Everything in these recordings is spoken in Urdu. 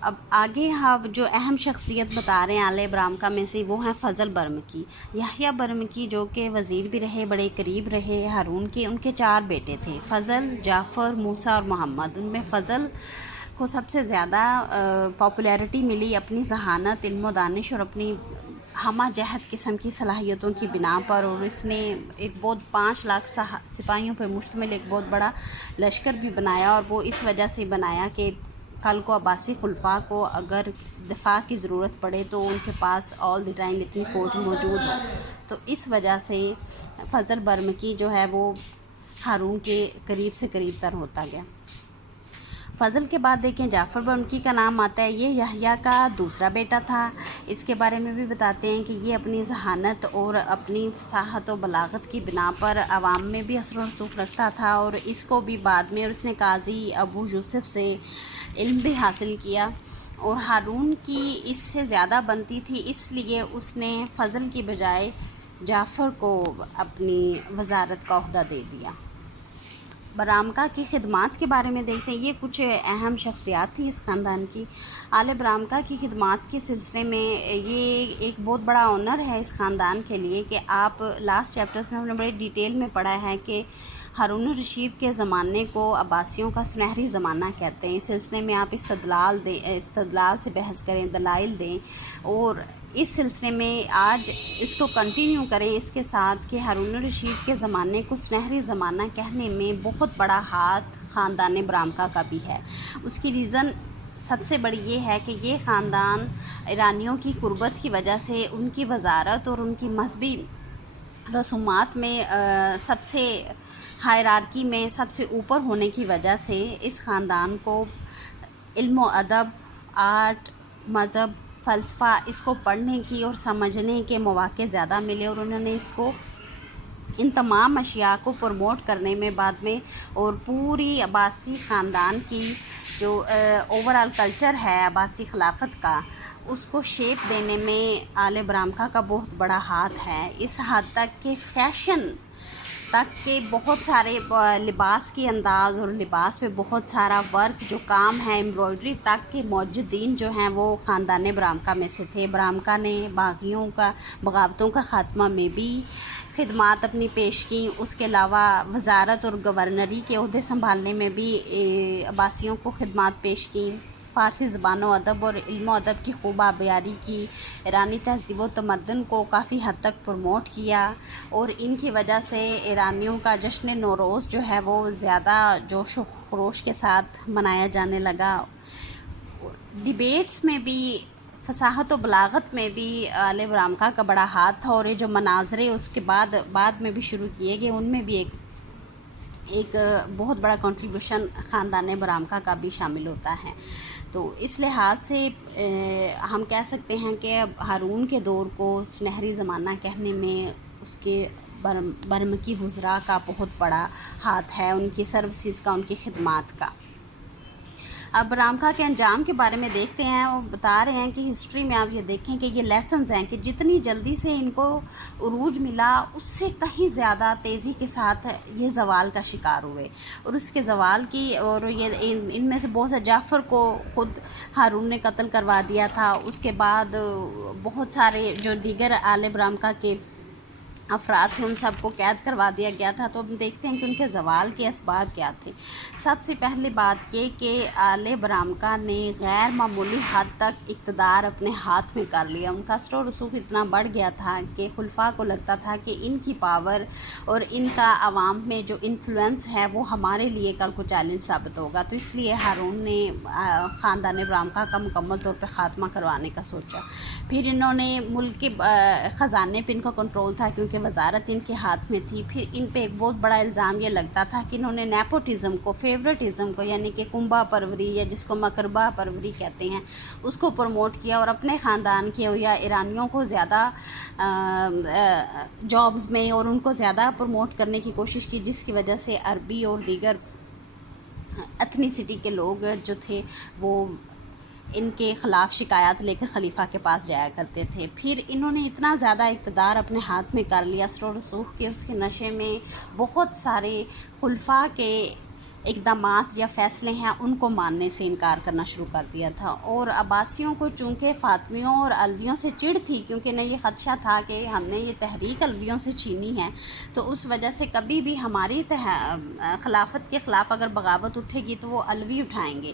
اب آگے ہم جو اہم شخصیت بتا رہے ہیں آل ابراہم کا میں سے، وہ ہیں فضل برمکی۔ یحییٰ برمکی جو کہ وزیر بھی رہے، بڑے قریب رہے ہارون کے، ان کے 4 بیٹے تھے، فضل، جعفر، موسیٰ اور محمد۔ ان میں فضل کو سب سے زیادہ پاپولیرٹی ملی اپنی ذہانت، علم و دانش اور اپنی ہمہ جہت قسم کی صلاحیتوں کی بنا پر، اور اس نے ایک بہت 5 لاکھ سپاہیوں پر مشتمل ایک بہت بڑا لشکر بھی بنایا، اور وہ اس وجہ سے بنایا کہ کل کو عباسی خلفاء کو اگر دفاع کی ضرورت پڑے تو ان کے پاس آل دی ٹائم اتنی فوج موجود ہو۔ تو اس وجہ سے فضل برمکی جو ہے وہ ہارون کے قریب سے قریب تر ہوتا گیا۔ فضل کے بعد دیکھیں جعفر برمکی کا نام آتا ہے، یہ یحییٰ کا دوسرا بیٹا تھا۔ اس کے بارے میں بھی بتاتے ہیں کہ یہ اپنی ذہانت اور اپنی فصاحت و بلاغت کی بنا پر عوام میں بھی اثر و رسوخ رکھتا تھا، اور اس کو بھی بعد میں، اور اس نے قاضی ابو یوسف سے علم بھی حاصل کیا، اور ہارون کی اس سے زیادہ بنتی تھی، اس لیے اس نے فضل کی بجائے جعفر کو اپنی وزارت کا عہدہ دے دیا۔ برامکا کی خدمات کے بارے میں دیکھتے ہیں، یہ کچھ اہم شخصیات تھیں اس خاندان کی۔ آل برامکا کی خدمات کے سلسلے میں یہ ایک بہت بڑا آنر ہے اس خاندان کے لیے کہ آپ لاسٹ چیپٹرز میں ہم نے بڑے ڈیٹیل میں پڑھا ہے کہ ہارون الرشید کے زمانے کو عباسیوں کا سنہری زمانہ کہتے ہیں۔ اس سلسلے میں آپ استدلال سے بحث کریں، دلائل دیں، اور اس سلسلے میں آج اس کو کنٹینیو کریں اس کے ساتھ کہ ہارون الرشید کے زمانے کو سنہری زمانہ کہنے میں بہت بڑا ہاتھ خاندان برامکا کا بھی ہے۔ اس کی ریزن سب سے بڑی یہ ہے کہ یہ خاندان ایرانیوں کی قربت کی وجہ سے، ان کی وزارت اور ان کی مذہبی رسومات میں سب سے ہائرارکی میں سب سے اوپر ہونے کی وجہ سے اس خاندان کو علم و ادب، آرٹ، مذہب، فلسفہ، اس کو پڑھنے کی اور سمجھنے کے مواقع زیادہ ملے، اور انہوں نے اس کو ان تمام اشیاء کو پروموٹ کرنے میں بعد میں، اور پوری عباسی خاندان کی جو اوورآل کلچر ہے عباسی خلافت کا، اس کو شیپ دینے میں آل برامکا کا بہت بڑا ہاتھ ہے، اس حد تک کہ فیشن تک کے بہت سارے لباس کی انداز اور لباس پہ بہت سارا ورک جو کام ہے، ایمبرائڈری تک کے موجودین جو ہیں وہ خاندان برامکا میں سے تھے۔ برامکا نے بغاوتوں کا خاتمہ میں بھی خدمات اپنی پیش کی، اس کے علاوہ وزارت اور گورنری کے عہدے سنبھالنے میں بھی عباسیوں کو خدمات پیش کی، فارسی زبان و ادب اور علم و ادب کی خوب آبیاری کی، ایرانی تہذیب و تمدن کو کافی حد تک پروموٹ کیا، اور ان کی وجہ سے ایرانیوں کا جشن نوروز جو ہے وہ زیادہ جوش و خروش کے ساتھ منایا جانے لگا۔ ڈیبیٹس میں بھی، فصاحت و بلاغت میں بھی آل برامکا کا بڑا ہاتھ تھا، اور یہ جو مناظرے اس کے بعد میں بھی شروع کیے گئے، ان میں بھی ایک بہت بڑا کنٹریبیوشن خاندان برامکا کا بھی شامل ہوتا ہے۔ تو اس لحاظ سے ہم کہہ سکتے ہیں کہ ہارون کے دور کو سنہری زمانہ کہنے میں اس کے برمکی وزراء کا بہت بڑا ہاتھ ہے، ان کی سروسز کا، ان کی خدمات کا۔ اب برامکا کے انجام کے بارے میں دیکھتے ہیں، وہ بتا رہے ہیں کہ ہسٹری میں آپ یہ دیکھیں کہ یہ لیسنز ہیں کہ جتنی جلدی سے ان کو عروج ملا، اس سے کہیں زیادہ تیزی کے ساتھ یہ زوال کا شکار ہوئے، اور اس کے زوال کی، اور یہ ان میں سے بہت سے، جعفر کو خود ہارون نے قتل کروا دیا تھا، اس کے بعد بہت سارے جو دیگر آل برامکا کے افراد تھے ان سب کو قید کروا دیا گیا تھا۔ تو ہم دیکھتے ہیں کہ ان کے زوال کے اسباب کیا تھے۔ سب سے پہلی بات یہ کہ آل برامکا نے غیر معمولی حد تک اقتدار اپنے ہاتھ میں کر لیا، ان کا اثر و رسوخ اتنا بڑھ گیا تھا کہ خلفاء کو لگتا تھا کہ ان کی پاور اور ان کا عوام میں جو انفلوئنس ہے وہ ہمارے لیے کل کو چیلنج ثابت ہوگا، تو اس لیے ہارون نے خاندان برامکا کا مکمل طور پہ خاتمہ کروانے کا سوچا۔ پھر انہوں نے ملک کے خزانے پہ ان کا کنٹرول تھا کیونکہ وزارت ان کے ہاتھ میں تھی۔ پھر ان پہ ایک بہت بڑا الزام یہ لگتا تھا کہ انہوں نے نیپوٹزم کو، فیورٹزم کو، یعنی کہ کنبہ پروری یا جس کو مکربہ پروری کہتے ہیں، اس کو پروموٹ کیا، اور اپنے خاندان کے یا ایرانیوں کو زیادہ جابز میں اور ان کو زیادہ پروموٹ کرنے کی کوشش کی، جس کی وجہ سے عربی اور دیگر ایتھنیسٹی کے لوگ جو تھے وہ ان کے خلاف شکایات لے کر خلیفہ کے پاس جایا کرتے تھے۔ پھر انہوں نے اتنا زیادہ اقتدار اپنے ہاتھ میں کر لیا، اثر و رسوخ کے اس کے نشے میں بہت سارے خلفاء کے اقدامات یا فیصلے ہیں ان کو ماننے سے انکار کرنا شروع کر دیا تھا، اور عباسیوں کو چونکہ فاطمیوں اور علویوں سے چڑ تھی، کیونکہ انہیں یہ خدشہ تھا کہ ہم نے یہ تحریک علویوں سے چھینی ہے، تو اس وجہ سے کبھی بھی ہماری خلافت کے خلاف اگر بغاوت اٹھے گی تو وہ علوی اٹھائیں گے۔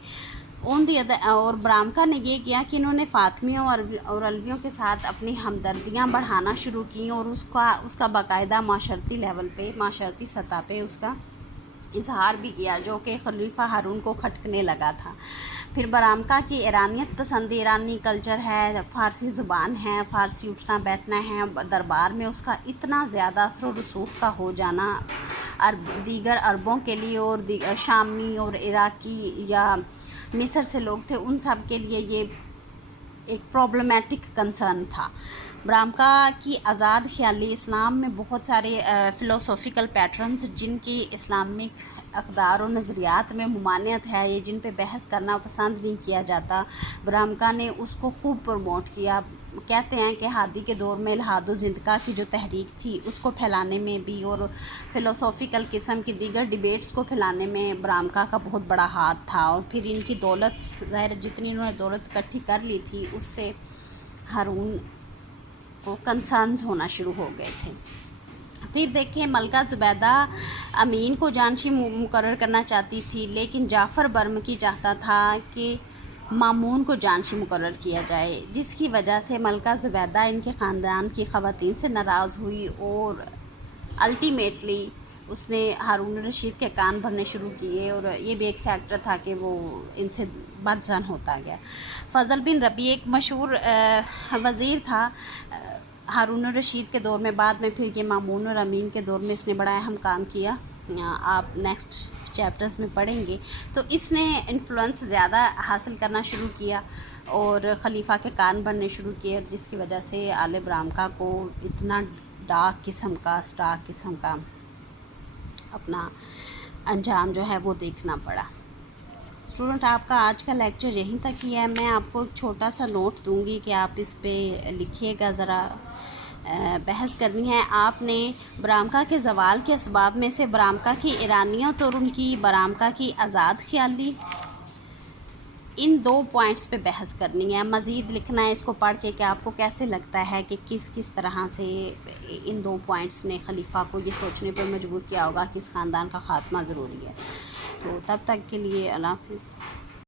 اور برامکا نے یہ کیا کہ انہوں نے فاطمیوں اور علویوں کے ساتھ اپنی ہمدردیاں بڑھانا شروع کیں، اور اس کا باقاعدہ معاشرتی لیول پہ، معاشرتی سطح پہ اس کا اظہار بھی کیا، جو کہ خلیفہ ہارون کو کھٹکنے لگا تھا۔ پھر برامکا کی ایرانیت پسندی، ایرانی کلچر ہے، فارسی زبان ہے، فارسی اٹھنا بیٹھنا ہے، دربار میں اس کا اتنا زیادہ اثر و رسوخ کا ہو جانا، دیگر عربوں کے لیے اور شامی اور عراقی یا مصر سے لوگ تھے، ان سب کے لیے یہ ایک پرابلمیٹک کنسرن تھا۔ برامکا کی آزاد خیالی، اسلام میں بہت سارے فلوسوفیکل پیٹرنز جن کی اسلامک اقدار و نظریات میں ممانعت ہے، یہ جن پہ بحث کرنا پسند نہیں کیا جاتا، برامکا نے اس کو خوب پروموٹ کیا۔ کہتے ہیں کہ ہادی کے دور میں الحاد و زندگی کی جو تحریک تھی اس کو پھیلانے میں بھی، اور فلوسوفیکل قسم کی دیگر ڈیبیٹس کو پھیلانے میں برامکا کا بہت بڑا ہاتھ تھا۔ اور پھر ان کی دولت، ظاہر جتنی انہوں نے دولت اکٹھی کر لی تھی اس سے ہارون کو کنسرنز ہونا شروع ہو گئے تھے۔ پھر دیکھیں ملکہ زبیدہ امین کو جانشین مقرر کرنا چاہتی تھی، لیکن جعفر برمکی چاہتا تھا کہ مامون کو جانشین مقرر کیا جائے، جس کی وجہ سے ملکہ زبیدہ ان کے خاندان کی خواتین سے ناراض ہوئی، اور الٹیمیٹلی اس نے ہارون الرشید کے کان بھرنے شروع کیے، اور یہ بھی ایک فیکٹر تھا کہ وہ ان سے بدظن ہوتا گیا۔ فضل بن ربیع ایک مشہور وزیر تھا ہارون الرشید کے دور میں، بعد میں پھر یہ مامون اور امین کے دور میں اس نے بڑا اہم کام کیا، آپ نیکسٹ چیپٹرز میں پڑھیں گے۔ تو اس نے انفلوئنس زیادہ حاصل کرنا شروع کیا اور خلیفہ کے کان بھرنے شروع کیے، جس کی وجہ سے آل برامکا کو اتنا ڈارک قسم کا، اسٹارک قسم کا اپنا انجام جو ہے وہ دیکھنا پڑا۔ اسٹوڈنٹ، آپ کا آج کا لیکچر یہیں تک ہی ہے۔ میں آپ کو ایک چھوٹا سا نوٹ دوں گی کہ آپ اس پہ لکھیے گا، ذرا بحث کرنی ہے آپ نے۔ برامکا کے زوال کے اسباب میں سے برامکا کی ایرانیت اور ان کی برامکا کی آزاد خیالی، ان 2 پوائنٹس پہ بحث کرنی ہے۔ مزید لکھنا ہے اس کو پڑھ کے کہ آپ کو کیسے لگتا ہے کہ کس طرح سے ان 2 پوائنٹس نے خلیفہ کو یہ سوچنے پر مجبور کیا ہوگا کہ اس خاندان کا خاتمہ ضروری ہے۔ تو تب تک کے لیے اللہ حافظ۔